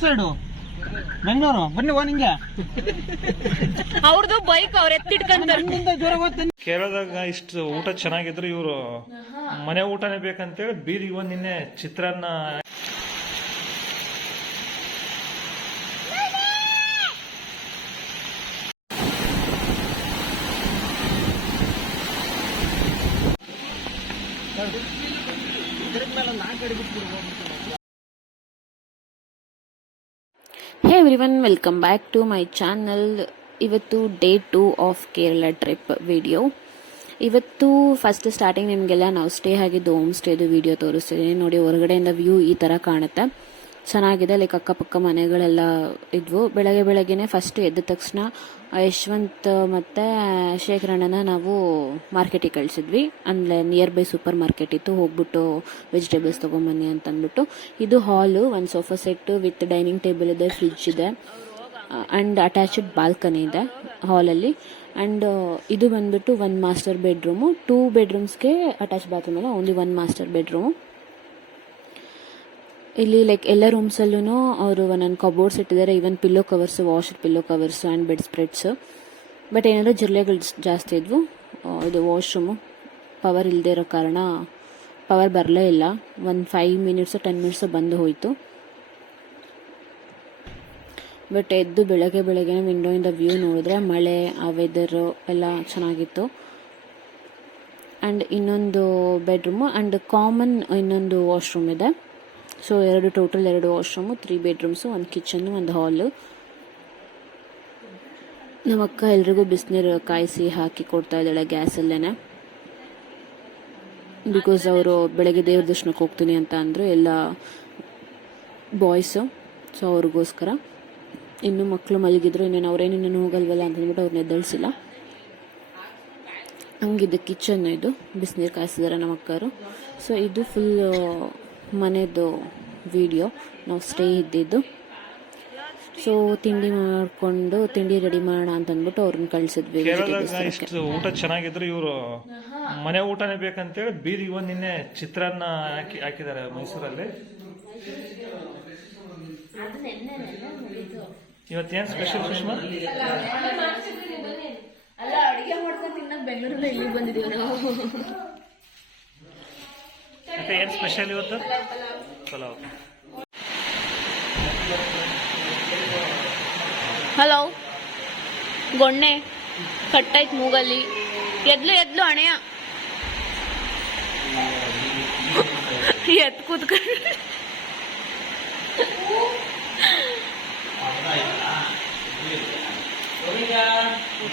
Side Bengaluru ಬನ್ನಿ ನಿಂಗೆ ಅವ್ರದ್ದು ಬೈಕ್ ಅವ್ರ ಎತ್ತಿಟ್ಕೊಂತಾರೆ. ಕೇರಳದಾಗ ಇಷ್ಟು ಊಟ ಚೆನ್ನಾಗಿದ್ರು ಇವರು ಮನೆ ಊಟನೇ ಬೇಕಂತೇಳಿ ಬೀದಿಗೆ ಬಂದು ನಿನ್ನೆ ಚಿತ್ರಾನ್ನ hey everyone, welcome back to my channel. ಇವತ್ತು day 2 of Kerala trip video. ಇವತ್ತು ಫಸ್ಟ್ ಸ್ಟಾರ್ಟಿಂಗ್ ನಿಮಗೆಲ್ಲ ನಾವು ಸ್ಟೇ ಆಗಿದ್ದು ಹೋಮ್ ಸ್ಟೇದು ವಿಡಿಯೋ ತೋರಿಸ್ತಿದ್ದೀನಿ. ನೋಡಿ, ಹೊರಗಡೆಯಿಂದ ವ್ಯೂ ಈ ಥರ ಕಾಣುತ್ತೆ, ಚೆನ್ನಾಗಿದೆ. ಲೈಕ್ ಅಕ್ಕಪಕ್ಕ ಮನೆಗಳೆಲ್ಲ ಇದ್ವು. ಬೆಳಗ್ಗೆನೆ ಫಸ್ಟ್ ಎದ್ದ ತಕ್ಷಣ ಯಶವಂತ್ ಮತ್ತು ಶೇಖರಣ್ಣನ ನಾವು ಮಾರ್ಕೆಟಿಗೆ ಕಳಿಸಿದ್ವಿ. ಅಂದರೆ ನಿಯರ್ ಬೈ ಸೂಪರ್ ಮಾರ್ಕೆಟ್ ಇತ್ತು, ಹೋಗ್ಬಿಟ್ಟು ವೆಜಿಟೇಬಲ್ಸ್ ತೊಗೊಂಬನ್ನಿ ಅಂತ ಅಂದ್ಬಿಟ್ಟು. ಇದು ಹಾಲು, ಒಂದು sofa set with dining table ಇದೆ, ಫ್ರಿಡ್ಜ್ ಇದೆ ಆ್ಯಂಡ್ ಅಟ್ಯಾಚ್ಡ್ ಬಾಲ್ಕನಿ ಇದೆ ಹಾಲಲ್ಲಿ. ಆ್ಯಂಡ್ ಇದು ಬಂದ್ಬಿಟ್ಟು 1 ಮಾಸ್ಟರ್ ಬೆಡ್ರೂಮು, 2 ಬೆಡ್ರೂಮ್ಸ್ಗೆ ಅಟ್ಯಾಚ್ ಬಾತ್ರೂಮ್ ಅಲ್ಲ, ಓನ್ಲಿ 1 ಮಾಸ್ಟರ್ ಬೆಡ್ರೂಮು. ಇಲ್ಲಿ ಲೈಕ್ ಎಲ್ಲ ರೂಮ್ಸಲ್ಲೂ ಅವರು ಒಂದೊಂದು ಕಬೋರ್ಡ್ಸ್ ಇಟ್ಟಿದ್ದಾರೆ. Even pillow covers, washer pillow covers and bed spreads. But ಏನಾದರೂ ಜಿರಳೆಗಳು ಜಾಸ್ತಿ ಇದ್ವು. ಇದು ವಾಶ್ರೂಮು ಪವರ್ ಇಲ್ಲದೆ ಇರೋ ಕಾರಣ ಪವರ್ ಬರಲೇ ಇಲ್ಲ. ಒಂದು 5 ಮಿನಿಟ್ಸು 10 ಮಿನಿಟ್ಸು ಬಂದು ಹೋಯಿತು. ಬಟ್ ಎದ್ದು ಬೆಳಗ್ಗೆ ವಿಂಡೋಯಿಂದ ವ್ಯೂ ನೋಡಿದ್ರೆ ಮಳೆ, ಆ ವೆದರು ಎಲ್ಲ ಚೆನ್ನಾಗಿತ್ತು. ಆ್ಯಂಡ್ ಇನ್ನೊಂದು ಬೆಡ್ರೂಮು ಆ್ಯಂಡ್ ಕಾಮನ್ ಇನ್ನೊಂದು ವಾಶ್ರೂಮ್ ಇದೆ. So total 2 washroom, 3 bedrooms, 1 kitchen, 1 ಹಾಲು. ನಮ್ಮಕ್ಕ ಎಲ್ರಿಗೂ ಬಿಸಿನೀರು ಕಾಯಿಸಿ ಹಾಕಿ ಕೊಡ್ತಾ ಇದ್ದಾಳೆ ಗ್ಯಾಸಲ್ಲೇ. ಬಿಕಾಸ್ ಅವರು ಬೆಳಗ್ಗೆ ದೇವ್ರ ದರ್ಶನಕ್ಕೆ ಹೋಗ್ತೀನಿ ಅಂತ ಅಂದರು ಎಲ್ಲ ಬಾಯ್ಸು. ಸೊ ಅವ್ರಿಗೋಸ್ಕರ. ಇನ್ನು ಮಕ್ಕಳು ಮಲಗಿದ್ರು, ಇನ್ನೇನು ಅವ್ರೇನಿನ್ನೂ ಹೋಗಲ್ವಲ್ಲ ಅಂತ ಅಂದ್ಬಿಟ್ಟು ಅವ್ರನ್ನ ಎದ್ದಳಿಸಿಲ್ಲ. ಹಂಗಿದ್ದು ಕಿಚನ್, ಇದು ಬಿಸಿನೀರು ಕಾಯಿಸಿದಾರೆ ನಮ್ಮ ಅಕ್ಕರು. ಸೊ ಇದು ಫುಲ್ ಮನೆದು ವಿಡಿಯೋ. ನಾವು ಸ್ಟೇ ಇದ್ದಿದ್ದು. ಸೊ ತಿಂಡಿ ರೆಡಿ ಮಾಡೋಣ ಅಂತ ಅಂದ್ಬಿಟ್ಟು ಅವ್ರನ್ನ ಕಳಿಸಿದ್ವಿ. ಕೇರಳದಾಗ ಇಷ್ಟು ಊಟ ಚೆನ್ನಾಗಿದ್ರು ಇವರು ಮನೆ ಊಟನೇ ಬೇಕಂತೇಳಿ ಬೀದಿಗೆ ಬಂದು ನಿನ್ನೆ ಚಿತ್ರಾನ್ನ ಹಾಕಿದ್ದಾರೆ ಮೈಸೂರಲ್ಲಿ. ಇವತ್ತೇನು ಸ್ಪೆಷಲ್ ಸುಷ್ಮಾ? ಅಲ್ಲ, ಅಡಿಗೆ ಮಾಡ್ಕೊಂಡು ತಿನ್ನಕ್ ಬೆಂಗಳೂರಲ್ಲಿ ಇಲ್ಲಿ ಬಂದಿದ್ದೀವಿ ನಾವು. ಏನು ಸ್ಪೆಷಲ್ ಇವತ್ತು? ಪಲಾವ್. ಹಲೋ, ಗೊಣ್ಣೆ ಕಟ್ಟಾಯ್ತು ಮೂಗಲ್ಲಿ. ಎದ್ಲು ಅಣೆಯ ಎತ್ ಕೂತ್ಕೊಂಡು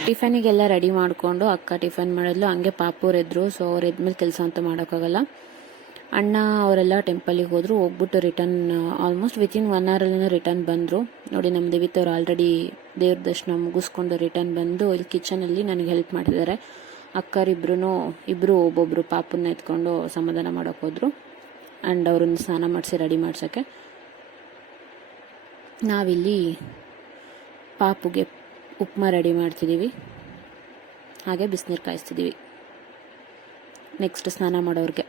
ಟಿಫನಿಗೆಲ್ಲ ರೆಡಿ ಮಾಡಿಕೊಂಡು ಅಕ್ಕ ಟಿಫನ್ ಮಾಡಿದ್ಲು. ಹಂಗೆ ಪಾಪೂರ್ ಎದ್ರು. ಸೊ ಅವ್ರು ಎದ್ಮೇಲೆ ಕೆಲಸ ಅಂತ ಮಾಡೋಕ್ಕಾಗಲ್ಲ. ಅಣ್ಣ ಅವರೆಲ್ಲ ಟೆಂಪಲಿಗೆ ಹೋದ್ರು. ಹೋಗ್ಬಿಟ್ಟು ರಿಟರ್ನ್ ಆಲ್ಮೋಸ್ಟ್ ವಿತಿನ್ 1 ಅವರಲ್ಲಿ ರಿಟರ್ನ್ ಬಂದರು. ನೋಡಿ, ನಮ್ಮ ದೇವಿತವ್ರು ಆಲ್ರೆಡಿ ದೇವ್ರ ದರ್ಶನ ಮುಗಿಸ್ಕೊಂಡು ರಿಟರ್ನ್ ಬಂದು ಇಲ್ಲಿ ಕಿಚನಲ್ಲಿ ನನಗೆ ಹೆಲ್ಪ್ ಮಾಡಿದ್ದಾರೆ. ಇಬ್ಬರು ಒಬ್ಬೊಬ್ಬರು ಪಾಪನ್ನ ಎತ್ಕೊಂಡು ಸಮಾಧಾನ ಮಾಡೋಕೆ ಹೋದರು. ಆ್ಯಂಡ್ ಅವ್ರನ್ನ ಸ್ನಾನ ಮಾಡಿಸಿ ರೆಡಿ ಮಾಡ್ಸೋಕ್ಕೆ ನಾವಿಲ್ಲಿ ಪಾಪುಗೆ ಉಪ್ಮಾ ರೆಡಿ ಮಾಡ್ತಿದ್ದೀವಿ. ಹಾಗೆ ಬಿಸಿನೀರು ಕಾಯಿಸ್ತಿದ್ದೀವಿ ನೆಕ್ಸ್ಟ್ ಸ್ನಾನ ಮಾಡೋರಿಗೆ.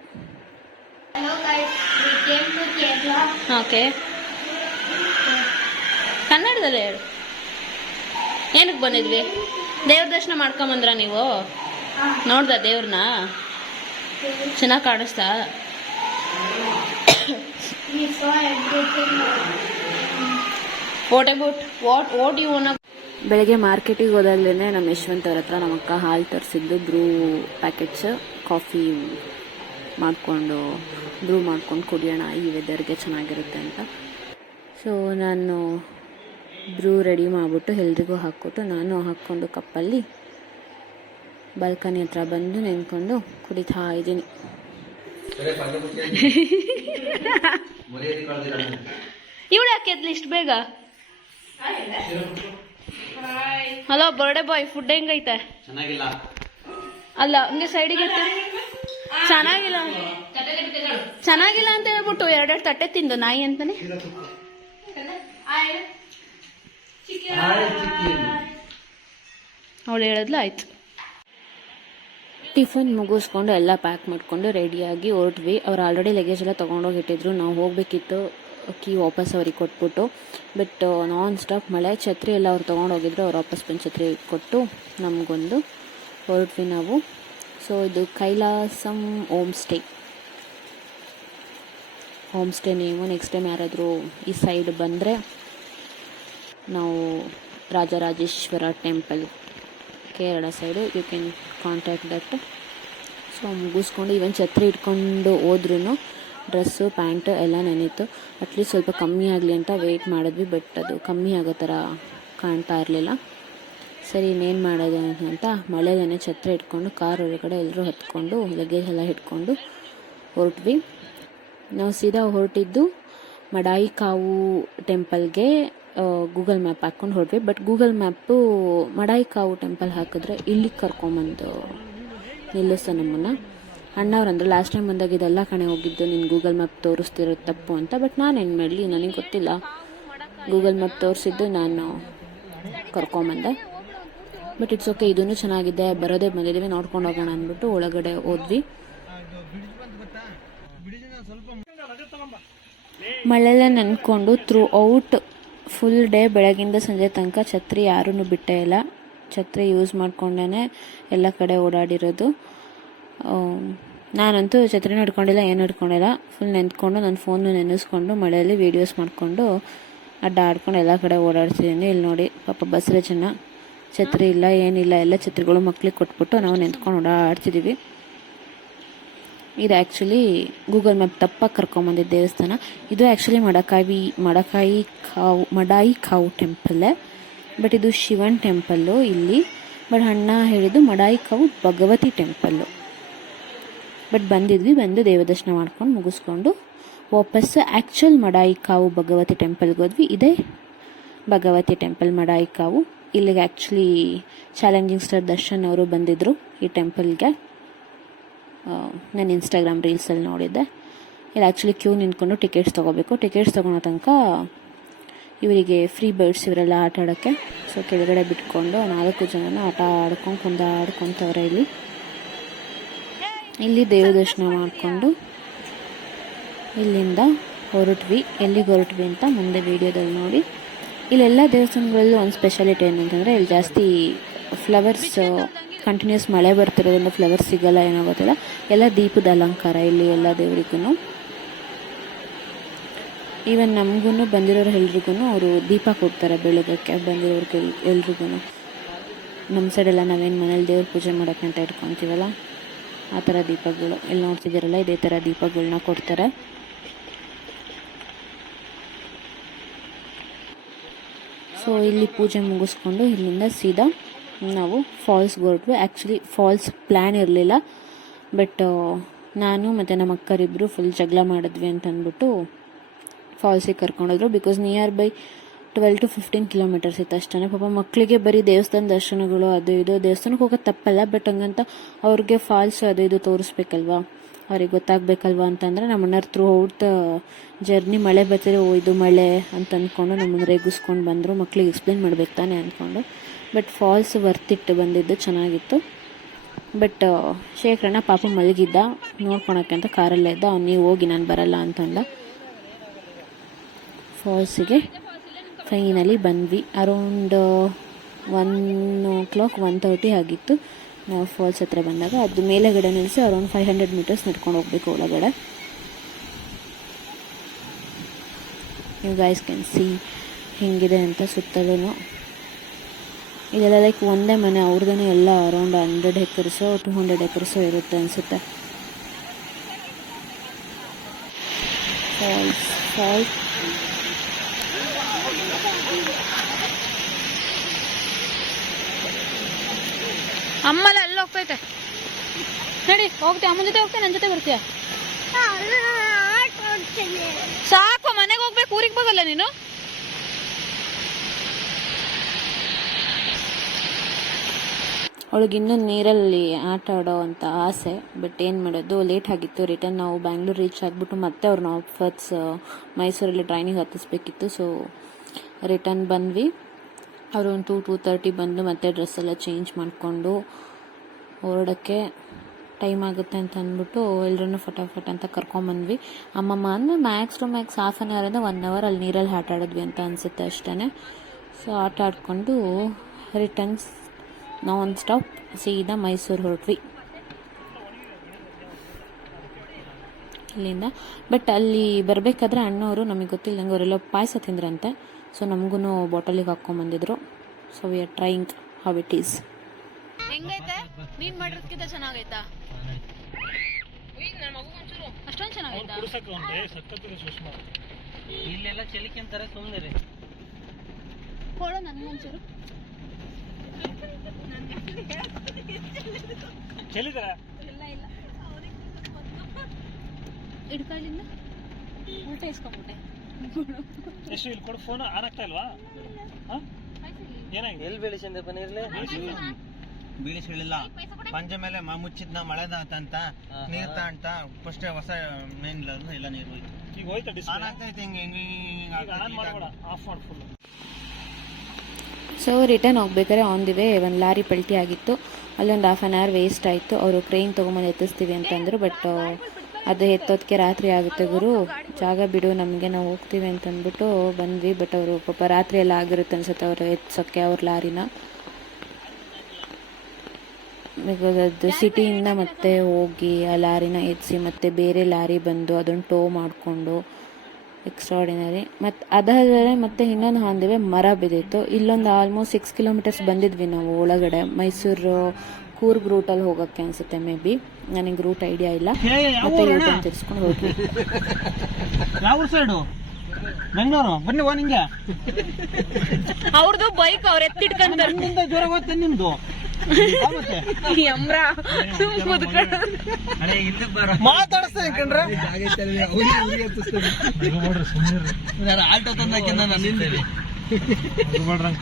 ಓಕೆ, ಕನ್ನಡದಲ್ಲೇ ಹೇಳು. ಏನಕ್ಕೆ ಬಂದಿದ್ವಿ? ದೇವ್ರ ದರ್ಶನ ಮಾಡ್ಕೊಂಬಂದ್ರ ನೀವು? ನೋಡ್ದ ದೇವ್ರನ್ನ? ಚೆನ್ನಾಗಿ ಕಾಣಿಸ್ತಾ? What you want? ಬೆಳಗ್ಗೆ ಮಾರ್ಕೆಟಿಗೆ ಹೋದಾಗಲೇ ನಮ್ಮ ಯಶವಂತ್ ಅವ್ರ ಹತ್ರ ನಮ್ಮ ಅಕ್ಕ ಹಾಲು ತರಿಸಿದ್ದು. ಪ್ಯಾಕೆಟ್ಸ್ ಕಾಫಿ ಬ್ರೂ ಮಾಡ್ಕೊಂಡು ಕುಡಿಯೋಣ, ಈ ವೆದರ್ಗೆ ಚೆನ್ನಾಗಿರುತ್ತೆ ಅಂತ. ಸೊ ನಾನು ಬ್ರೂ ರೆಡಿ ಮಾಡಿಬಿಟ್ಟು ಎಲ್ರಿಗೂ ಹಾಕ್ಕೊಟ್ಟು ನಾನು ಹಾಕ್ಕೊಂಡು ಕಪ್ಪಲ್ಲಿ ಬಾಲ್ಕನಿ ಹತ್ರ ಬಂದು ನೆನ್ಕೊಂಡು ಕುಡಿತಾ ಇದ್ದೀನಿ. ಇವಳು ಯಾಕೆ ಎದ್ಲಿ ಇಷ್ಟು ಬೇಗ? ಹಲೋ ಬರ್ಡೇ ಬಾಯ್, ಫುಡ್ ಹೆಂಗೈತೆ? ಅಲ್ಲ, ಹಂಗೆ ಸೈಡಿಗೆ ಚೆನ್ನಾಗಿಲ್ಲ ಅಂತ ಹೇಳ್ಬಿಟ್ಟು 2 ತಟ್ಟೆ ತಿಂದು ನಾಯಿ ಅಂತಾನೆ. ಅವಳು ಹೇಳಿದ್ಲು, ಆಯ್ತು. ಟಿಫನ್ ಮುಗಿಸ್ಕೊಂಡು ಎಲ್ಲ ಪ್ಯಾಕ್ ಮಾಡಿಕೊಂಡು ರೆಡಿಯಾಗಿ ಹೊರಟ್ವಿ. ಅವ್ರು ಆಲ್ರೆಡಿ ಲಗೇಜ್ ಎಲ್ಲ ತೊಗೊಂಡೋಗಿಟ್ಟಿದ್ರು. ನಾವು ಹೋಗಬೇಕಿತ್ತು ಕೀ ವಾಪಸ್ ಅವ್ರಿಗೆ ಕೊಟ್ಬಿಟ್ಟು, ಬಟ್ ನಾನ್ ಸ್ಟಾಪ್ ಮಳೆ, ಛತ್ರಿ ಎಲ್ಲ ಅವ್ರು ತೊಗೊಂಡೋಗಿದ್ರು, ಅವ್ರು ವಾಪಸ್ ಬಂದು ಛತ್ರಿ ಕೊಟ್ಟು ನಮಗೊಂದು ಹೊರಟ್ವಿ ನಾವು. ಸೊ ಇದು Kailasam home stay name. Next time ಯಾರಾದರೂ ಈ ಸೈಡ್ ಬಂದರೆ ನಾವು Rajarajeshwara temple Kerala side you can contact that. So ಮುಗಿಸ್ಕೊಂಡು ಈವನ್ ಛತ್ರಿ ಇಟ್ಕೊಂಡು ಹೋದ್ರೂ ಡ್ರೆಸ್ಸು ಪ್ಯಾಂಟು ಎಲ್ಲ ನೆನೀತು. ಅಟ್ಲೀಸ್ಟ್ ಸ್ವಲ್ಪ ಕಮ್ಮಿ ಆಗಲಿ ಅಂತ ವೆಯ್ಟ್ ಮಾಡಿದ್ವಿ, ಬಟ್ ಅದು ಕಮ್ಮಿ ಆಗೋ ಥರ ಕಾಣ್ತಾ ಇರಲಿಲ್ಲ. ಸರಿ ಇನ್ನೇನು ಮಾಡೋದು ಅಂತ ಮಳೆಯಲ್ಲೇ ಛತ್ರಿ ಇಟ್ಕೊಂಡು ಕಾರ್ ಒಳಗಡೆ ಎಲ್ಲರೂ ಹತ್ಕೊಂಡು ಲಗೇಜ್ ಎಲ್ಲ ಇಟ್ಕೊಂಡು ಹೊರಟ್ವಿ. ನಾವು ಸೀದಾ ಹೊರಟಿದ್ದು ಮಡಾಯಿ ಕಾವು ಟೆಂಪಲ್ಗೆ ಗೂಗಲ್ ಮ್ಯಾಪ್ ಹಾಕ್ಕೊಂಡು ಹೊರಟ್ವಿ. ಬಟ್ ಗೂಗಲ್ ಮ್ಯಾಪು ಮಡಾಯಿ ಕಾವು ಟೆಂಪಲ್ ಹಾಕಿದ್ರೆ ಇಲ್ಲಿಗೆ ಕರ್ಕೊಂಬಂದು ನಿಲ್ಲಿಸ್ತಾ ನಮ್ಮನ್ನು. ಅಣ್ಣವ್ರಂದ್ರೆ ಲಾಸ್ಟ್ ಟೈಮ್ ಬಂದಾಗ ಇದೆಲ್ಲ ಕಣೆ ಹೋಗಿದ್ದು, ನೀನು ಗೂಗಲ್ ಮ್ಯಾಪ್ ತೋರಿಸ್ತಿರೋದು ತಪ್ಪು ಅಂತ. ಬಟ್ ನಾನು ಏನು ಮಾಡಲಿ, ನನಗೆ ಗೊತ್ತಿಲ್ಲ, ಗೂಗಲ್ ಮ್ಯಾಪ್ ತೋರಿಸಿದ್ದು ನಾನು ಕರ್ಕೊಂಬಂದೆ. ಬಟ್ ಇಟ್ಸ್ ಓಕೆ, ಇದೂ ಚೆನ್ನಾಗಿದೆ, ಬರೋದೇ ಬಂದಿದ್ದೀವಿ ನೋಡ್ಕೊಂಡು ಹೋಗೋಣ ಅಂದ್ಬಿಟ್ಟು ಒಳಗಡೆ ಹೋದ್ವಿ. ಮಳೆಲ್ಲ ನೆನ್ಕೊಂಡು ಥ್ರೂ ಔಟ್ ಫುಲ್ ಡೇ ಬೆಳಗಿಂದ ಸಂಜೆ ತನಕ ಛತ್ರಿ ಯಾರೂ ಬಿಟ್ಟೇ ಇಲ್ಲ. ಛತ್ರಿ ಯೂಸ್ ಮಾಡ್ಕೊಂಡೇ ಎಲ್ಲ ಕಡೆ ಓಡಾಡಿರೋದು. ನಾನಂತೂ ಛತ್ರಿನೂ ಹಿಡ್ಕೊಂಡಿಲ್ಲ, ಏನು ಹಿಡ್ಕೊಂಡಿಲ್ಲ, ಫುಲ್ ನೆಂದ್ಕೊಂಡು ನನ್ನ ಫೋನು ನೆನೆಸ್ಕೊಂಡು ಮಳೆಯಲ್ಲಿ ವೀಡಿಯೋಸ್ ಮಾಡಿಕೊಂಡು ಆಡ್ಕೊಂಡು ಎಲ್ಲ ಕಡೆ ಓಡಾಡ್ತಿದ್ದೀನಿ. ಇಲ್ಲಿ ನೋಡಿ ಪಾಪ ಬಸ್ರೆ ಜನ, ಛತ್ರಿ ಇಲ್ಲ ಏನಿಲ್ಲ, ಎಲ್ಲ ಛತ್ರಿಗಳು ಮಕ್ಳಿಗೆ ಕೊಟ್ಬಿಟ್ಟು ನಾವು ನೆಂತ್ಕೊಂಡು ಓಡಾಡ್ತಿದ್ದೀವಿ. ಇದು ಆ್ಯಕ್ಚುಲಿ ಗೂಗಲ್ ಮ್ಯಾಪ್ ತಪ್ಪಾಗಿ ಕರ್ಕೊಂಬಂದಿದ್ದ ದೇವಸ್ಥಾನ. ಇದು ಆ್ಯಕ್ಚುಲಿ ಮಡಾಯಿ ಕಾವು ಟೆಂಪಲ್ಲೇ, ಬಟ್ ಇದು ಶಿವನ್ ಟೆಂಪಲ್ಲು ಇಲ್ಲಿ. ಬಟ್ ಅಣ್ಣ ಹೇಳಿದ್ದು ಮಡಾಯಿ ಕಾವು ಭಗವತಿ ಟೆಂಪಲ್ಲು. ಬಟ್ ಬಂದು ದೇವದರ್ಶನ ಮಾಡ್ಕೊಂಡು ಮುಗಿಸ್ಕೊಂಡು ವಾಪಸ್ಸು ಆ್ಯಕ್ಚುಲ್ ಮಡಾಯಿ ಕಾವು ಭಗವತಿ ಟೆಂಪಲ್ಗೆ ಹೋದ್ವಿ. ಇದೇ ಭಗವತಿ ಟೆಂಪಲ್ ಮಡಾಯಿ ಕಾವು. ಇಲ್ಲಿಗೆ ಆ್ಯಕ್ಚುಲಿ ಚಾಲೆಂಜಿಂಗ್ ಸ್ಟಾರ್ ದರ್ಶನ್ ಅವರು ಬಂದಿದ್ದರು ಈ ಟೆಂಪಲ್ಗೆ. ನಾನು ಇನ್ಸ್ಟಾಗ್ರಾಮ್ ರೀಲ್ಸಲ್ಲಿ ನೋಡಿದ್ದೆ. ಇಲ್ಲಿ ಆ್ಯಕ್ಚುಲಿ ಕ್ಯೂ ನಿಂತ್ಕೊಂಡು ಟಿಕೆಟ್ಸ್ ತೊಗೋಬೇಕು. ಟಿಕೆಟ್ಸ್ ತೊಗೊಳೋ ತನಕ ಇವರಿಗೆ ಫ್ರೀ ಬರ್ಡ್ಸ್ ಇವರೆಲ್ಲ ಆಟ ಆಡೋಕ್ಕೆ. ಸೊ ಕೆಳಗಡೆ ಬಿಟ್ಕೊಂಡು 4 ಜನನ ಆಟ ಆಡ್ಕೊಂಡು ಕುಂದಾಡ್ಕೊತವ್ರೆ ಇಲ್ಲಿ ದೇವ ದರ್ಶನ ಮಾಡಿಕೊಂಡು ಇಲ್ಲಿಂದ ಹೊರಟ್ವಿ. ಎಲ್ಲಿಗೆ ಹೊರಟ್ವಿ ಅಂತ ಮುಂದೆ ವೀಡಿಯೋದಲ್ಲಿ ನೋಡಿ. ಇಲ್ಲೆಲ್ಲ ದೇವಸ್ಥಾನಗಳಲ್ಲೂ ಒಂದು ಸ್ಪೆಷಾಲಿಟಿ ಏನಂತಂದರೆ ಇಲ್ಲಿ ಜಾಸ್ತಿ ಫ್ಲವರ್ಸ್, ಕಂಟಿನ್ಯೂಸ್ ಮಳೆ ಬರ್ತಿರೋದ್ರಿಂದ ಫ್ಲವರ್ಸ್ ಸಿಗೋಲ್ಲ ಏನೋ ಗೊತ್ತಿಲ್ಲ. ಎಲ್ಲ ದೀಪದ ಅಲಂಕಾರ ಇಲ್ಲಿ ಎಲ್ಲ ದೇವರಿಗೂ. ಈವನ್ ನಮಗೂ ಬಂದಿರೋರು ಎಲ್ರಿಗೂ ಅವರು ದೀಪ ಕೊಡ್ತಾರೆ ಬೆಳಗಕ್ಕೆ, ಬಂದಿರೋರಿಗೆ ಎಲ್ರಿಗೂ. ನಮ್ಮ ಸೈಡೆಲ್ಲ ನಾವೇನು ಮನೇಲಿ ದೇವ್ರ ಪೂಜೆ ಮಾಡೋಕ್ಕೆ ಅಂತ ಇಟ್ಕೊತೀವಲ್ಲ, ಆ ಥರ ದೀಪಗಳು ಇಲ್ಲಿ ನೋಡ್ತಿದ್ದೀರಲ್ಲ, ಇದೇ ಥರ ದೀಪಗಳನ್ನ ಕೊಡ್ತಾರೆ. ಸೊ ಇಲ್ಲಿ ಪೂಜೆ ಮುಗಿಸ್ಕೊಂಡು ಇಲ್ಲಿಂದ ಸೀದಾ ನಾವು ಫಾಲ್ಸ್ಗೆ ಹೊರಟ್ವಿ. ಆ್ಯಕ್ಚುಲಿ ಫಾಲ್ಸ್ ಪ್ಲ್ಯಾನ್ ಇರಲಿಲ್ಲ, ಬಟ್ ನಾನು ಮತ್ತು ನಮ್ಮ ಅಕ್ಕರಿಬ್ಬರು ಫುಲ್ ಜಗಳ ಮಾಡಿದ್ವಿ ಅಂತ ಅಂದ್ಬಿಟ್ಟು ಫಾಲ್ಸಿಗೆ ಕರ್ಕೊಂಡೋದ್ರು. Because nearby 12 to 15 kilometres ಇತ್ತು ಅಷ್ಟೇ. ಪಾಪ ಮಕ್ಕಳಿಗೆ ಬರೀ ದೇವಸ್ಥಾನ ದರ್ಶನಗಳು ಅದು ಇದು, ದೇವಸ್ಥಾನಕ್ಕೆ ಹೋಗೋದು ತಪ್ಪಲ್ಲ, ಬಟ್ ಹಂಗಂತ ಅವ್ರಿಗೆ ಫಾಲ್ಸ್ ಅದು ಇದು ತೋರಿಸ್ಬೇಕಲ್ವಾ, ಅವ್ರಿಗೆ ಗೊತ್ತಾಗಬೇಕಲ್ವಾ ಅಂತಂದರೆ ನಮ್ಮ ಅಣ್ಣರು ಥ್ರೂ ಔಟ್ ಜರ್ನಿ ಮಳೆ ಬರ್ತಿರೋ ಇದು ಮಳೆ ಅಂತ ಅಂದ್ಕೊಂಡು ನಮ್ಮನ್ನು ರೇಗಿಸ್ಕೊಂಡು ಬಂದರು. ಮಕ್ಳಿಗೆ ಎಕ್ಸ್ಪ್ಲೇನ್ ಮಾಡ್ಬೇಕು ತಾನೆ ಅಂದ್ಕೊಂಡು. ಬಟ್ ಫಾಲ್ಸ್ ವರ್ತಿಟ್ಟು ಬಂದಿದ್ದು ಚೆನ್ನಾಗಿತ್ತು. ಬಟ್ ಶೇಖರಣ್ಣ ಪಾಪ ಮಲಗಿದ್ದ, ನೋಡ್ಕೊಳಕ್ಕೆ ಅಂತ ಕಾರಲ್ಲೇ ಇದ್ದ. ಅವ್ನು ನೀವು ಹೋಗಿ ನಾನು ಬರಲ್ಲ ಅಂತಂದ. ಫಾಲ್ಸಿಗೆ ಫೈನಲಿ ಬಂದ್ವಿ. ಅರೌಂಡ್ 1 o'clock 1:30 ಆಗಿತ್ತು ನಾವು ಫಾಲ್ಸ್ ಹತ್ರ ಬಂದಾಗ. ಅದು ಮೇಲೆಗಡೆ ನಿಲ್ಲಿಸಿ ಅರೌಂಡ್ 500 meters ನಡ್ಕೊಂಡು ಹೋಗ್ಬೇಕು ಒಳಗಡೆ. ಯು ಗೈಸ್ ಕ್ಯಾನ್ ಸಿ ಹೆಂಗಿದೆ ಅಂತ ಸುತ್ತಲೂ. ಇದೆಲ್ಲ ಲೈಕ್ ಒಂದೇ ಮನೆ ಅವ್ರದೇ, ಎಲ್ಲ ಅರೌಂಡ್ 100 acres 200 acres ಇರುತ್ತೆ ಅನಿಸುತ್ತೆ. ಫಾಲ್ಸ್ ಅಮ್ಮಲ್ಲ ಅಲ್ಲಿ ಹೋಗ್ತೈತೆ ನಡಿ, ಹೋಗ್ತೀಯ ಅಮ್ಮನ ಜೊತೆ ಹೋಗ್ತೀಯ, ನನ್ನ ಜೊತೆ ಬರ್ತೀಯ? ಸಾಕು, ಮನೆಗೆ ಹೋಗ್ಬೇಕು, ಊರಿಗೆ ಹೋಗಲ್ಲ ನೀನು? ಅವಳಿಗೆ ಇನ್ನೂ ನೀರಲ್ಲಿ ಆಟ ಆಡೋ ಅಂತ ಆಸೆ. ಬಟ್ ಏನು ಮಾಡೋದು, ಲೇಟ್ ಆಗಿತ್ತು. ರಿಟರ್ನ್ ನಾವು ಬ್ಯಾಂಗ್ಳೂರು ರೀಚ್ ಆಗಿಬಿಟ್ಟು ಮತ್ತೆ ಅವ್ರನ್ನ ವಾಪಸ್ ಮೈಸೂರಲ್ಲಿ ಟ್ರೈನಿಗೆ ಹತ್ತಿಸ್ಬೇಕಿತ್ತು. ಸೊ ರಿಟರ್ನ್ ಬಂದ್ವಿ. ಅರೌಂಡ್ 2-2:30 ಬಂದು ಮತ್ತೆ ಡ್ರೆಸ್ ಎಲ್ಲ ಚೇಂಜ್ ಮಾಡಿಕೊಂಡು ಹೊರಡೋಕ್ಕೆ ಟೈಮ್ ಆಗುತ್ತೆ ಅಂತ ಅಂದ್ಬಿಟ್ಟು ಎಲ್ಲರೂ ಫಟಾಫಟ್ ಅಂತ ಕರ್ಕೊಂಬಂದ್ವಿ. ಅಮ್ಮಮ್ಮ ಅಂದರೆ max to max half an hour ಅಂದರೆ 1 ಅವರ್ ಅಲ್ಲಿ ನೀರಲ್ಲಿ ಆಟ ಆಡಿದ್ವಿ ಅಂತ ಅನಿಸುತ್ತೆ ಅಷ್ಟೇ. ಸೊ ಆಟ ಆಡಿಕೊಂಡು ರಿಟರ್ನ್ಸ್ ನಾನ್ ಸ್ಟಾಪ್ ಸೀದಾ ಮೈಸೂರು ಹೊರಟ್ವಿ ಇಲ್ಲಿಂದ. ಬಟ್ ಅಲ್ಲಿ ಬರಬೇಕಾದ್ರೆ ಅಣ್ಣವರು ನಮಗೆ ಗೊತ್ತಿಲ್ಲದಂಗೆ ಅವರೆಲ್ಲ ಪಾಯಸ ತಿಂದ್ರಂತೆ. ಸೊ ನಮಗೂ ಬಾಟಲಿಗೆ ಹಾಕ್ಕೊಂಬಂದಿದ್ರು. So we are trying how it is. ಹೆಂಗೈತೆ? ನೀನ್ ಮಾಡಿರೋದ್ಕಿಂತ ಚೆನ್ನಾಗೈತಾ? ಅಷ್ಟೊಂದು ಚೆನ್ನಾಗೈತಾ? ಇಲ್ಲೆಲ್ಲ ಚಲಿಕೆಂತಾರೆ ಸುಮ್ಮನೆ ಕೊಡೋ ನನ್ಗೊಂಚೂರು. ಇಡ್ಕೊಳ್ಳಿಂದ ಉಲ್ಟೆ ಇಸ್ಕೊಂಬಿಟ್ಟೆ. ಎಷ್ಟು ಇಲ್ಲಿ ಕೊಡು, ಫೋನ್ ಆನ್ ಆಗ್ತಾ ಇಲ್ವಾ? ಏನಾಗಿದೆ? ಎಲ್ಲಿ ಬೆಳೆಸಿಂದ ಬನ್ನಿರ್ಲಿ ಬೀಳಿಸಿಳಿಲ್ಲ ಪಂಚ ಮೇಲೆ ಮುಚ್ಚಿದ್ನ ಮಳೆದ ಅಂತ ನೀರ್ತ ಅಂತ ಫಸ್ಟ್ ಹೊಸ ಮೇನ್ ಇಲ್ಲ ನೀರು ಹೋಯ್ತು. ಈಗ ಹೋಯ್ತಾ ಡಿಸ್ಪ್ಲೇ? ಆನ್ ಆಗ್ತೈತೆ ಹಿಂಗೆ ಆನ್ ಮಾಡಬೇಡ, ಆಫ್ ಮಾಡು ಫುಲ್. ಸೊ ರಿಟರ್ನ್ ಹೋಗ್ಬೇಕಾದ್ರೆ ಆನ್ ದಿ ವೇ ಒಂದು ಲಾರಿ ಪಲ್ಟಿ ಆಗಿತ್ತು. ಅಲ್ಲೊಂದು ಹಾಫ್ ಆನ್ ಅವರ್ ವೇಸ್ಟ್ ಆಯಿತು. ಅವರು ಕ್ರೇನ್ ತೊಗೊಂಬಂದು ಎತ್ತಿಸ್ತೀವಿ ಅಂತಂದರು. ಬಟ್ ಅದು ಎತ್ತೋದಕ್ಕೆ ರಾತ್ರಿ ಆಗುತ್ತೆ ಗುರು, ಜಾಗ ಬಿಡು ನಮಗೆ, ನಾವು ಹೋಗ್ತೀವಿ ಅಂತಂದ್ಬಿಟ್ಟು ಬಂದ್ವಿ. ಬಟ್ ಅವರು ಪಾಪ ರಾತ್ರಿ ಎಲ್ಲ ಆಗಿರುತ್ತೆ ಅನ್ಸುತ್ತೆ ಅವರು ಎತ್ಸೋಕ್ಕೆ ಅವ್ರ ಲಾರಿನ. ಬಿಕಾಸ್ ಅದು ಸಿಟಿಯಿಂದ ಮತ್ತೆ ಹೋಗಿ ಆ ಲಾರಿನ ಎತ್ತಿಸಿ ಮತ್ತೆ ಬೇರೆ ಲಾರಿ ಬಂದು ಅದನ್ನು ಟೋ ಮಾಡಿಕೊಂಡು ಎಕ್ಸ್ಟ್ರಾರ್ಡಿನರಿ. ಮತ್ತು ಅದಾದರೆ ಮತ್ತೆ ಇನ್ನೊಂದು ಹಾಂದಿವೆ ಮರ ಬಿದ್ದಿತ್ತು. ಇಲ್ಲೊಂದು ಆಲ್ಮೋಸ್ಟ್ 6 ಕಿಲೋಮೀಟರ್ಸ್ ಬಂದಿದ್ವಿ ನಾವು ಒಳಗಡೆ ಮೈಸೂರು ಕೂರ್ಗ್ ರೂಟಲ್ಲಿ ಹೋಗೋಕ್ಕೆ ಅನಿಸುತ್ತೆ ಮೇ ಬಿ, ನನಗೆ ರೂಟ್ ಐಡಿಯಾ ಇಲ್ಲ. ಮತ್ತೆ ಯೂಟರ್ನ್ ತಿರ್ಸ್ಕೊಂಡು ಹೋದ್ವಿ. ಯಾವ ಸೈಡು? ಬೆಂಗಳೂರು. ಬನ್ನಿ ಓ ನಿಂಗೆ ಅವ್ರದ್ದು ಬೈಕ್ ಅವ್ರ ಎತ್ತಿಟ್ಕೊಂತಾರೆ. ನಿಂದ ಜೋರಾಗಿ ಹೋಗ್ತೇನೆ ನಿಮ್ದು ಮಾತಾಡಿಸ್ತೇನೆ ಕಣ್ರೆ.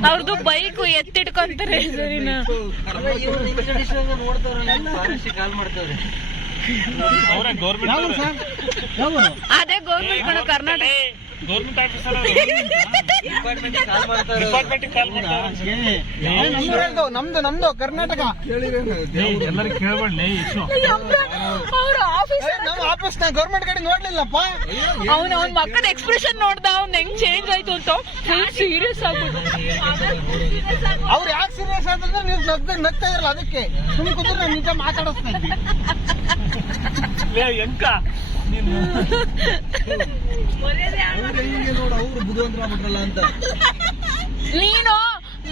ಅವ್ರದ್ದು ಬೈಕ್ ಎತ್ತಿಟ್ಕೊಂತಾರೆ. ಕಾಲ್ ಮಾಡ್ತವ್ರೆ. ಅದೇ ಗೌರ್ಮೆಂಟ್ ಕಡೆ ಕರ್ನಾಟಕ ಗೌರ್ಮೆಂಟ್ ಆಫೀಸರ್ ನಮ್ದು ಕರ್ನಾಟಕ ಎಲ್ಲರಿಗೂ ಕೇಳಬೇಡಿ. ನಮ್ಮ ಆಫೀಸ್ ನ ಗೌರ್ಮೆಂಟ್ ಕಡೆ ನೋಡ್ಲಿಲ್ಲಪ್ಪ. ಅವ್ನ ಮಕ್ಕಳ ಎಕ್ಸ್ಪ್ರೆಷನ್ ನೋಡ್ದ ಅವ್ನ್ ಹೆಂಗ್ ಚೇಂಜ್ ಆಯ್ತು ಅಂತ ಸೀರಿಯಸ್ ಆಗ್ಬಿಟ್ಟು. ಅವ್ರು ಯಾಕೆ ಸೀರಿಯಸ್ ಆದ್ರೆ ನೀವು ನಗ್ತಾ ಇರಲ್ಲ, ಅದಕ್ಕೆ ಸುಮ್ಮನೆ ಕೂತ್ರೆ ನಾನು ನಿಜ ಮಾತಾಡಿಸ್ತಾ ಇದ್ವಿ. ಎಂಕ ನೋಡು ಅವ್ರು ಬುದ್ಧಿವಂತರಾಗ್ಬಿಟ್ರಲ್ಲ ಅಂತ. ನೀನು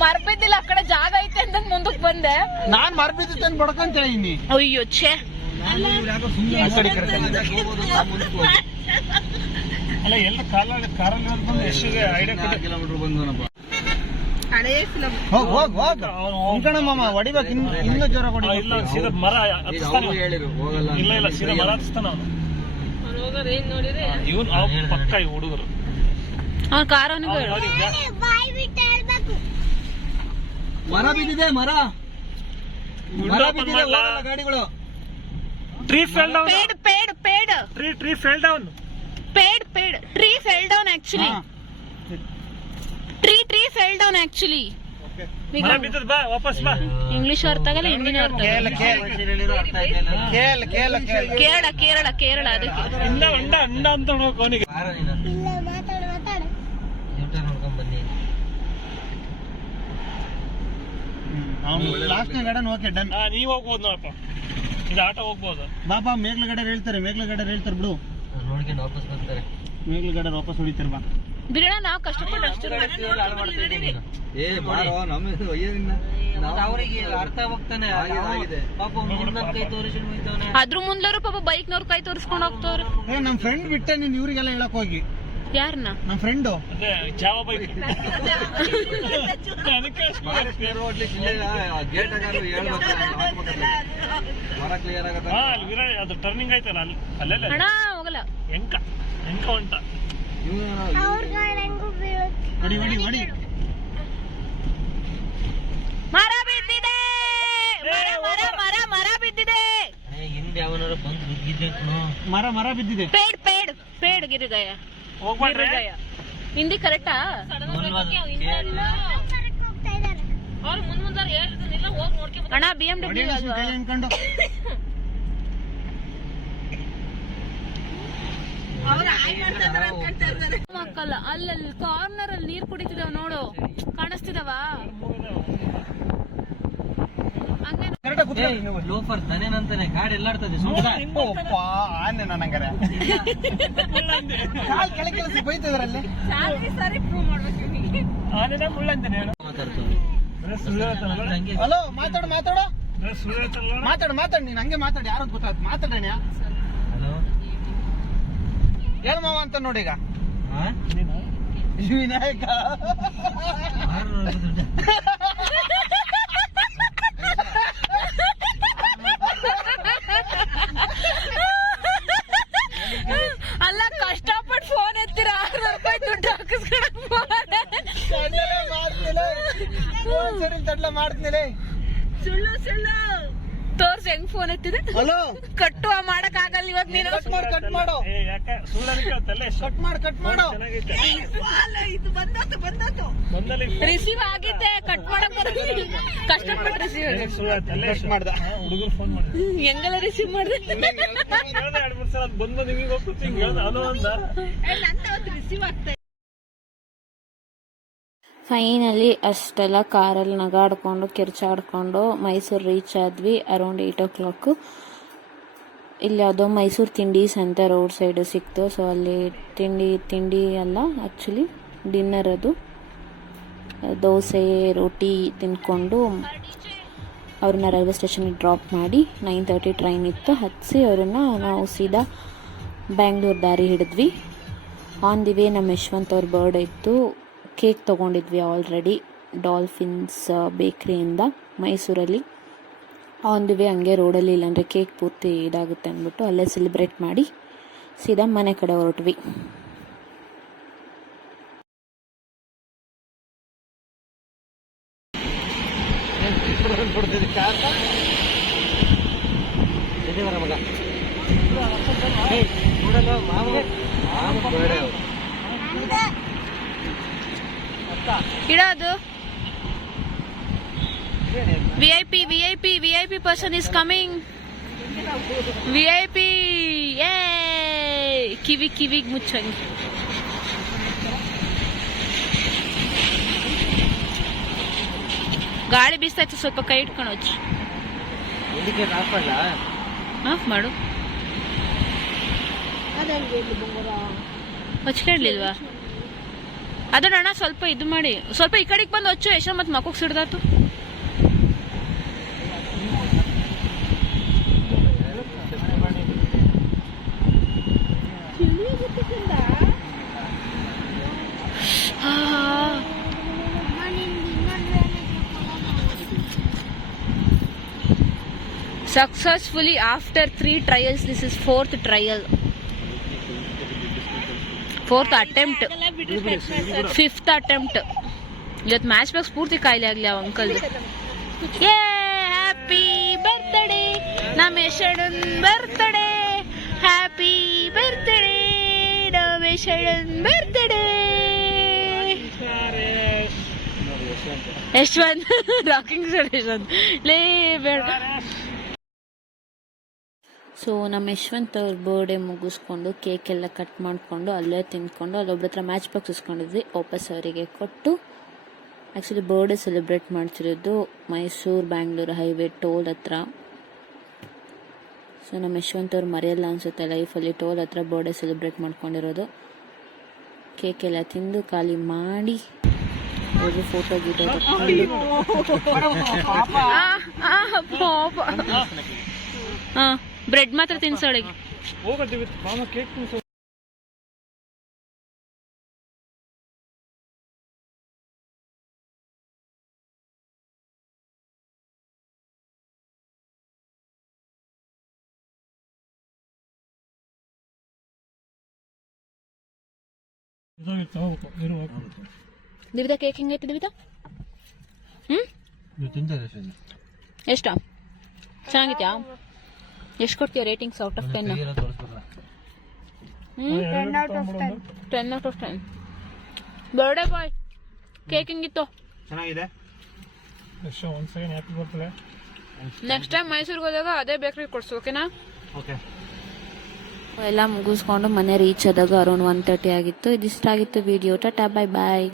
ಮರ್ಬಿದ್ದಿಲ್ಲ ಆ ಕಡೆ ಜಾಗ ಐತೆ ಅಂತ ಮುಂದಕ್ಕೆ ಬಂದೆ. ನಾನ್ ಮರ್ಬಿದ್ದ ಬಡ್ಕೊಂತ ಇದೀನಿ. ಅಯ್ಯೋ ಛೇ, ಅಲ್ಲ ಎಲ್ಲ ಕಾರಲ್ಲಿ ಬಂದು ಎಷ್ಟಿಗೆ ಐಡಿಯಾ ಕಿಲೋಮೀಟರ್ ಬಂದನಪ್ಪ. ಹೋಗ್ ಮಾಮ ಹೊಡಿಬೇಕು, ಇನ್ನೂ ಜ್ವರ ಹೊಡಿಬೇಕು. ಇಲ್ಲ ಸೀದಾ ಮರ ಇಲ್ಲ ಸೀದಾ ಮರ ಹತ್ತಿಸ್ತಾನ ಅವನು. ಇವನು ಪಕ್ಕ ಈ ಹುಡುಗರು ಕಾರ ಮರ ಬಿದ್ದಿದೆ, ಮರ ಬಿದ್ದಿದೆ ಗಾಡಿಗಳು. Tree fell down. Tree fell down actually. Tree fell down actually. ಮರ ಬಿದ್ದದ, ಬಾ ವಾಪಸ್ ಬಾ. ಇಂಗ್ಲಿಷ್ ಅರ್ಥ ಆಗಲ್ಲ, ಹಿಂದಿನ ಅರ್ಥ ಆಗಲ್ಲ. ಕೇರಳ ಅದಕ್ಕೆ ಅಂಡ ಅಂತ ನೋಡ್ಕೊ ಅವನಿಗೆ. Last garden okay done. ನೀವ್ ಹೋಗ್ಬೋದು ನೋಡಪ್ಪ, ಇದು ಆಟ ಹೋಗ್ಬೋದು. ಬಾಬಾ ಮೇಘಲಗಡೆ ಹೇಳ್ತಾರೆ ಬಿಡು. ನೋಡ್ಕೊಂಡು ವಾಪಸ್ ಬರ್ತಾರೆ. ಮೇಘಲಗಡೆ ವಾಪಸ್ ಹೊಡಿತಾರೆ ಬಾ. ಬಿಡೋಣ, ನಾವು ಕಷ್ಟಪಟ್ಟು ಅಷ್ಟು ಅದ್ರ ಮುಂದ್ಲರು ಪಾಪ ಬೈಕ್ನವ್ರ ಕೈ ತೋರಿಸ್ಕೊಂಡು ಹೋಗ್ತವ್ರೆ. ನಮ್ ಫ್ರೆಂಡ್ ಬಿಟ್ಟೆ ನೀನ್ ಇವ್ರಿಗೆಲ್ಲ ಹೇಳಕ್ ಹೋಗಿ. ಯಾರನ್ನ? ನಮ್ ಫ್ರೆಂಡು ಜಾವ ಬೈಕ್. ಅದು ಟರ್ನಿಂಗ್ ಆಯ್ತಲ್ಲ ಅಲ್ಲೆಲ್ಲ ಹಣ ಹೋಗಲ್ಲ. ಎಂಕ ಹೊಂಟ ಹೊಡಿ. ಮರ ಬಿದ್ದಿದೆ, ಮರ ಬಿದ್ದಿದೆ. ಹಿಂದೆ ಯಾವನಾರ ಬಂದು ಬಿದ್ದಿದೆ. ಮರ ಬಿದ್ದಿದೆ. ಪೇಡ್ ಗಿರಿಗಯ ಹೋಗ್ಬೇಡ್ರಿ. ಹಿಂದಿ ಕರೆಕ್ಟಾ? ಅಣ್ಣ BMW ಮಕ್ಕಲ್ಲ ಅಲ್ಲಲ್ಲಿ ಕಾರ್ನರ್ ಅಲ್ಲಿ ನೀರ್ ಕುಡಿತಿದಾವ ನೋಡು, ಕಾಣಿಸ್ತಿದಾವ? ಲೋಫರ್ ದನೇನಂತಾನೆ ಗಾಡಿ ಎಲ್ಲಾಡ್ತದೆ ಆನೆ ನನಂಗಾರೆ ಕಾಲ್ ಕೆಳಗೆ ಕೆಲಸ ಬೈತಿದ್ರಲ್ಲಿ ಹಲೋ ಮಾತಾಡು ಮಾತಾಡು ಮಾತಾಡು ಮಾತಾಡು ನೀನ್ ಹಂಗೆ ಮಾತಾಡಿ ಯಾರು ಗೊತ್ತಾಯ್ತು ಮಾತಾಡೋಣ ಹೇಳು ಮಾವ ಅಂತ ನೋಡಿ ಈಗ ವಿನಾಯಕ ಅಲ್ಲ ಕಷ್ಟಪಟ್ಟು ಫೋನ್ ಎತ್ತೀರ 600 ರೂಪಾಯಿ ದುಡ್ಡು ಮಾಡ್ತೀನಿ ಸುಳ್ಳು ಸುಳ್ಳು ತೋರ್ಸ್ ಹೆಂಗ್ ಫೋನ್ ಎತ್ತಿದೆ. ಹಲೋ ಕಟ್ಟುವ ಮಾಡಕ್ ಆಗಲ್ಲ ಇವಾಗ ನೀನು. ಕಟ್ ಮಾಡು ಕಟ್ ಮಾಡು ಇದು ಬಂದೋತು ರಿಸೀವ್ ಆಗಿತ್ತೆ, ಕಟ್ ಮಾಡಕ್ ಬರಲ್ಲ. ಕಷ್ಟಪಟ್ಟು ರಿಸೀವ್ ಮಾಡ್ದ ಹುಡುಗರು ಫೋನ್ ಮಾಡಿ ಹೆಂಗೆಲ್ಲ ರಿಸೀವ್ ಮಾಡಿದೆ ರಿಸೀವ್ ಆಗ್ತಾ. ಫೈನಲಿ ಅಷ್ಟೆಲ್ಲ ಕಾರಲ್ಲಿ ನಗಾಡ್ಕೊಂಡು ಕಿರ್ಚಾಡ್ಕೊಂಡು ಮೈಸೂರು ರೀಚ್ ಆದ್ವಿ. Around 8 o'clock. ಇಲ್ಲಿ ಯಾವುದೋ ಮೈಸೂರು ತಿಂಡೀಸ್ ಅಂತ ರೋಡ್ ಸೈಡ್ ಸಿಕ್ತು. ಸೊ ಅಲ್ಲಿ ತಿಂಡಿ ಅಲ್ಲ, ಆ್ಯಕ್ಚುಲಿ ಡಿನ್ನರ್ ಅದು. ದೋಸೆ ರೋಟಿ ತಿಂದ್ಕೊಂಡು ಅವ್ರನ್ನ ರೈಲ್ವೆ ಸ್ಟೇಷನ್ಗೆ ಡ್ರಾಪ್ ಮಾಡಿ 9:30 ಟ್ರೈನ್ ಇತ್ತು, ಹತ್ತಿಸಿ ಅವ್ರನ್ನ ನಾವು ಸೀದಾ ಬ್ಯಾಂಗ್ಳೂರು ದಾರಿ ಹಿಡಿದ್ವಿ. ಆನ್ ದಿ ವೇ ನಮ್ಮ ಯಶವಂತ್ ಅವ್ರ ಬರ್ಡೇ ಇತ್ತು. ಕೇಕ್ ತೊಗೊಂಡಿದ್ವಿ ಆಲ್ರೆಡಿ ಡಾಲ್ಫಿನ್ಸ್ ಬೇಕ್ರಿಯಿಂದ ಮೈಸೂರಲ್ಲಿ. ಆನ್ ದಿ ವೇ ಹಂಗೆ ರೋಡಲ್ಲಿ ಇಲ್ಲಾಂದರೆ ಕೇಕ್ ಪೂರ್ತಿ ಇದಾಗುತ್ತೆ ಅಂದ್ಬಿಟ್ಟು ಅಲ್ಲೇ ಸೆಲೆಬ್ರೇಟ್ ಮಾಡಿ ಸೀದಾ ಮನೆ ಕಡೆ ಹೊರಟ್ವಿ. ಇಡೋದು VIP person is coming. VIP ಕಿವಿಗೆ ಮುಚ್ಚಂಗೆ. ಗಾಳಿ ಬೀಸ್ತಾಯ್ತು, ಸ್ವಲ್ಪ ಕೈ ಇಟ್ಕೊಂಡು ಹೋಚ್. ಆಫ್ ಮಾಡು. ಹೊಚ್ಕೊಂಡಿಲ್ವಾ ಅದನ್ನ ಸ್ವಲ್ಪ ಇದು ಮಾಡಿ, ಸ್ವಲ್ಪ ಈ ಕಡೆಗೆ ಬಂದು ಹೊಚ್ಚು. ಯಶ ಮತ್ತೆ ಮಕ್ಕಕ್ಕೆ ಸಿಡ್ದಾತು. Successfully after 3 trials, this is 4th trial. 4th attempt, 5th attempt. ಇವತ್ತು ಮ್ಯಾಚ್ ಬಾಕ್ಸ್ ಪೂರ್ತಿ ಕಾಯಿಲೆ ಆಗ್ಲಿ ಅವ ಅಂಕಲ್. ಏ ಹ್ಯಾಪಿ ಬರ್ತ್ಡೇ ನಮ್ಮ ಯಶಣ್ಣನ್ ಬರ್ತ್ಡೇ, ಹ್ಯಾಪಿ ಬರ್ತ್ಡೇ ನಮ್ಮ ಯಶಣ್ಣನ್ birthday. Yashwant rocking sir Yashwant ಲೇ ಬೇಡ. ಸೊ ನಮ್ಮ ಯಶವಂತ್ ಅವ್ರ ಬರ್ಡೇ ಮುಗಿಸ್ಕೊಂಡು ಕೇಕ್ ಎಲ್ಲ ಕಟ್ ಮಾಡಿಕೊಂಡು ಅಲ್ಲೇ ತಿಂದ್ಕೊಂಡು ಅಲ್ಲೊಬ್ರ ಹತ್ರ ಮ್ಯಾಚ್ ಬಾಕ್ಸ್ ಇಸ್ಕೊಂಡಿದ್ವಿ. ವಾಪಸ್ ಅವರಿಗೆ ಕೊಟ್ಟು ಆ್ಯಕ್ಚುಲಿ ಬರ್ಡೇ ಸೆಲೆಬ್ರೇಟ್ ಮಾಡ್ತಿರೋದು ಮೈಸೂರು ಬ್ಯಾಂಗ್ಳೂರು ಹೈವೇ ಟೋಲ್ ಹತ್ರ. ಸೊ ನಮ್ಮ ಯಶವಂತ್ ಅವ್ರು ಮರೆಯಲ್ಲ ಅನಿಸುತ್ತೆ, ಲೈಫಲ್ಲಿ ಟೋಲ್ ಹತ್ರ ಬರ್ಡೇ ಸೆಲೆಬ್ರೇಟ್ ಮಾಡ್ಕೊಂಡಿರೋದು. ಕೇಕ್ ಎಲ್ಲ ತಿಂದು ಖಾಲಿ ಮಾಡಿ ಅವ್ರಿಗೆ ಫೋಟೋ ಗೀಟೋ ಹಾಂ ಬ್ರೆಡ್ ಮಾತ್ರ ತಿನ್ಸೋಳಿಗೆ. ದಿವಿತಾ ಕೇಕ್ ಹೆಂಗೈತೆ ದಿವಿತಾ? ಎಷ್ಟ ಚೆನ್ನಾಗಿತ್ಯಾ? ಎಷ್ಟು ಕೊಡ್ತೀಯ ratings out of 10? 10 out of 10. Birthday boy cake ಹೆಂಗಿತ್ತು? ಚೆನ್ನಾಗಿದೆ. ನೆಕ್ಸ್ಟ್ ಟೈಮ್ ಮೈಸೂರಿಗೆ ಹೋದಾಗ ಅದೇ ಬೇಕ್ರಿ ಕೊಡ್ಸು, ಓಕೆನಾ? ಓಕೆ ಎಲ್ಲ ಮುಗಿಸ್ಕೊಂಡು ಮನೆ ರೀಚ್ ಆದಾಗ ಅರೌಂಡ್ 1:30 ಆಗಿತ್ತು. ಇದಿಷ್ಟ ಆಗಿತ್ತು ವಿಡಿಯೋ. Tata, bye bye.